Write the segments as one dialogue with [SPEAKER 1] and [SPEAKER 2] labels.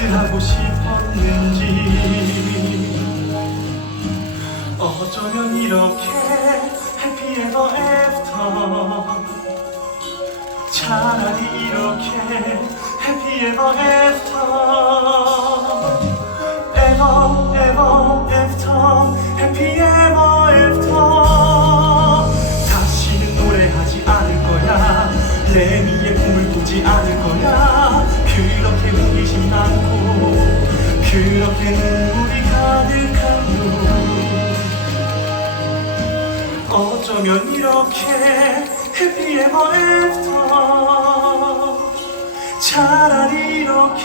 [SPEAKER 1] 키스하고 싶었는지. 어쩌면 이렇게 해피 에버 애프터. 차라리 이렇게 해피 에버 애프터 그렇게 눈물이 가득한 눈 어쩌면 이렇게 해피 에버 애프터 차라리 이렇게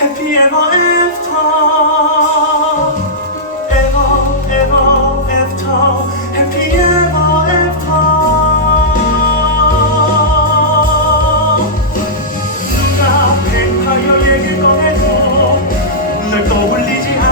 [SPEAKER 1] 해피 에버 애프터 一起